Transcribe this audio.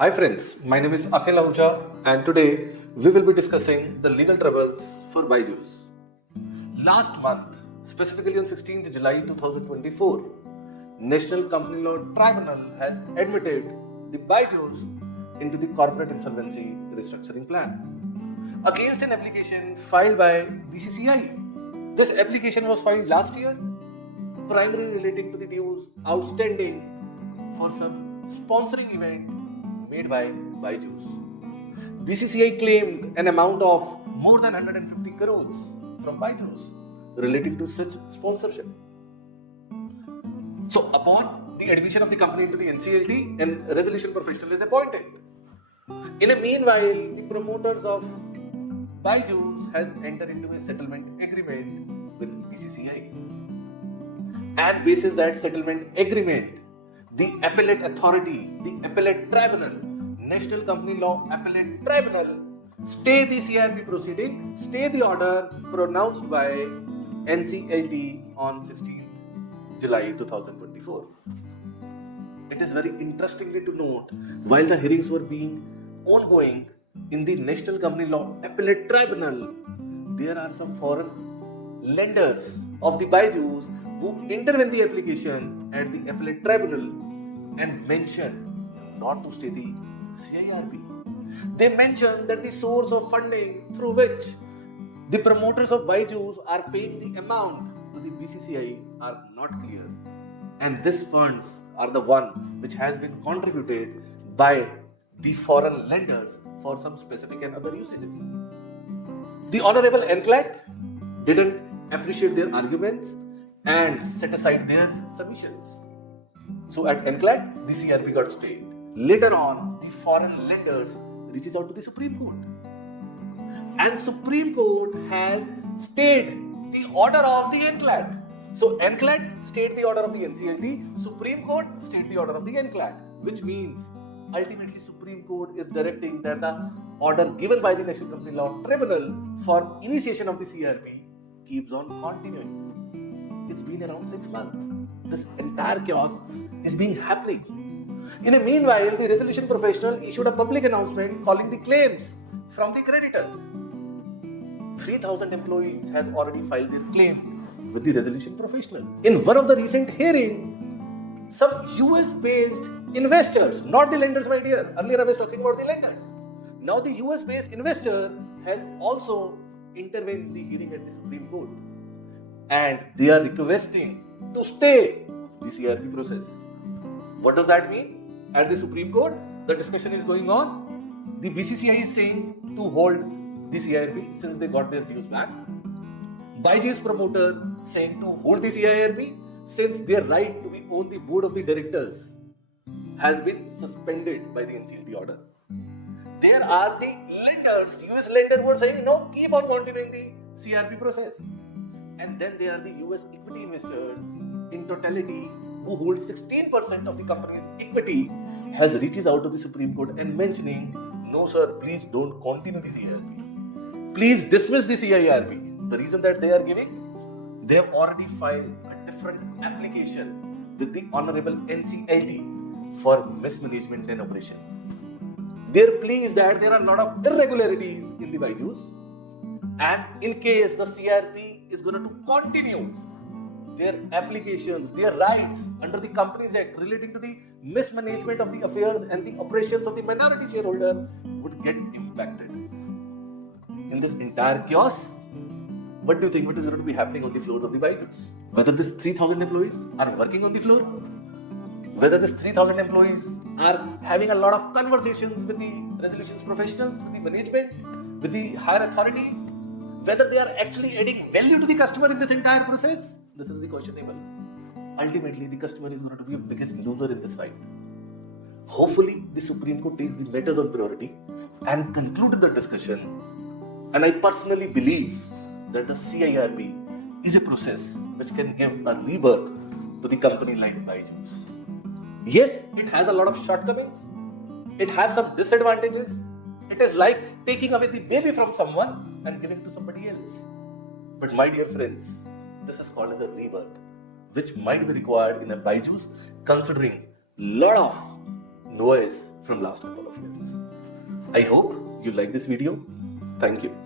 Hi friends, my name is Akhil Ahuja and today we will be discussing the legal troubles for Byjus. Last month, specifically on 16th July 2024, National Company Law Tribunal has admitted the Byjus into the corporate insolvency restructuring plan against an application filed by BCCI. This application was filed last year, primarily relating to the dues outstanding for some sponsoring event made by Byjus. BCCI claimed an amount of more than 150 crores from Byjus relating to such sponsorship. So, upon the admission of the company into the NCLT, an resolution professional is appointed. In a meanwhile, the promoters of Byjus has entered into a settlement agreement with BCCI. And basis that settlement agreement, the appellate authority, the appellate tribunal, National Company Law Appellate Tribunal, stay the CRP proceeding, stay the order pronounced by NCLT on 16th July 2024. It is very interestingly to note, while the hearings were being ongoing in the National Company Law Appellate Tribunal, there are some foreign lenders of the Byjus who intervene the application at the appellate tribunal and mention not to stay the CIRP. They mention that the source of funding through which the promoters of Byjus are paying the amount to the BCCI are not clear. And these funds are the one which has been contributed by the foreign lenders for some specific and other usages. The Honorable NCLAT didn't appreciate their arguments and set aside their submissions. So at NCLAT, the CRP got stayed. Later on, the foreign lenders reaches out to the Supreme Court. And Supreme Court has stayed the order of the NCLAT. So NCLAT stayed the order of the NCLT, Supreme Court stayed the order of the NCLAT, which means ultimately Supreme Court is directing that the order given by the National Company Law Tribunal for initiation of the CRP keeps on continuing. It's been around 6 months. This entire chaos is being happening. In the meanwhile, the resolution professional issued a public announcement calling the claims from the creditor. 3,000 employees has already filed their claim with the resolution professional. In one of the recent hearing, some US-based investors, not the lenders, my dear. Earlier I was talking about the lenders. Now the US-based investor has also intervened in the hearing at the Supreme Court. And they are requesting to stay the CRP process. What does that mean? At the Supreme Court, the discussion is going on. The BCCI is saying to hold the CIRP since they got their dues back. Byjus promoter saying to hold the CIRP since their right to be on the board of the directors has been suspended by the NCLT order. There are the lenders, US lenders who are saying no, keep on continuing the CRP process. And then there are the US equity investors in totality who hold 16% of the company's equity has reaches out to the Supreme Court and mentioning, no sir, please don't continue the CIRP. Please dismiss the CIRP. The reason that they are giving, they have already filed a different application with the Honorable NCLT for mismanagement and operation. Their plea is that there are a lot of irregularities in the Byjus, and in case the CRP is going to continue their applications, their rights under the Companies Act relating to the mismanagement of the affairs and the operations of the minority shareholder would get impacted. In this entire chaos, what do you think? What is going to be happening on the floors of the Byjus? Whether these 3,000 employees are working on the floor, whether these 3,000 employees are having a lot of conversations with the resolutions professionals, with the management, with the higher authorities, whether they are actually adding value to the customer in this entire process, this is the questionable. Ultimately, the customer is going to be the biggest loser in this fight. Hopefully, the Supreme Court takes the matters on priority and concluded the discussion. And I personally believe that the CIRP is a process which can give a rebirth to the company like Byjus. Yes, it has a lot of shortcomings. It has some disadvantages. It is like taking away the baby from someone and giving it to somebody else. But my dear friends, this is called as a rebirth, which might be required in a Byjus, considering lot of noise from last couple of years. I hope you like this video. Thank you.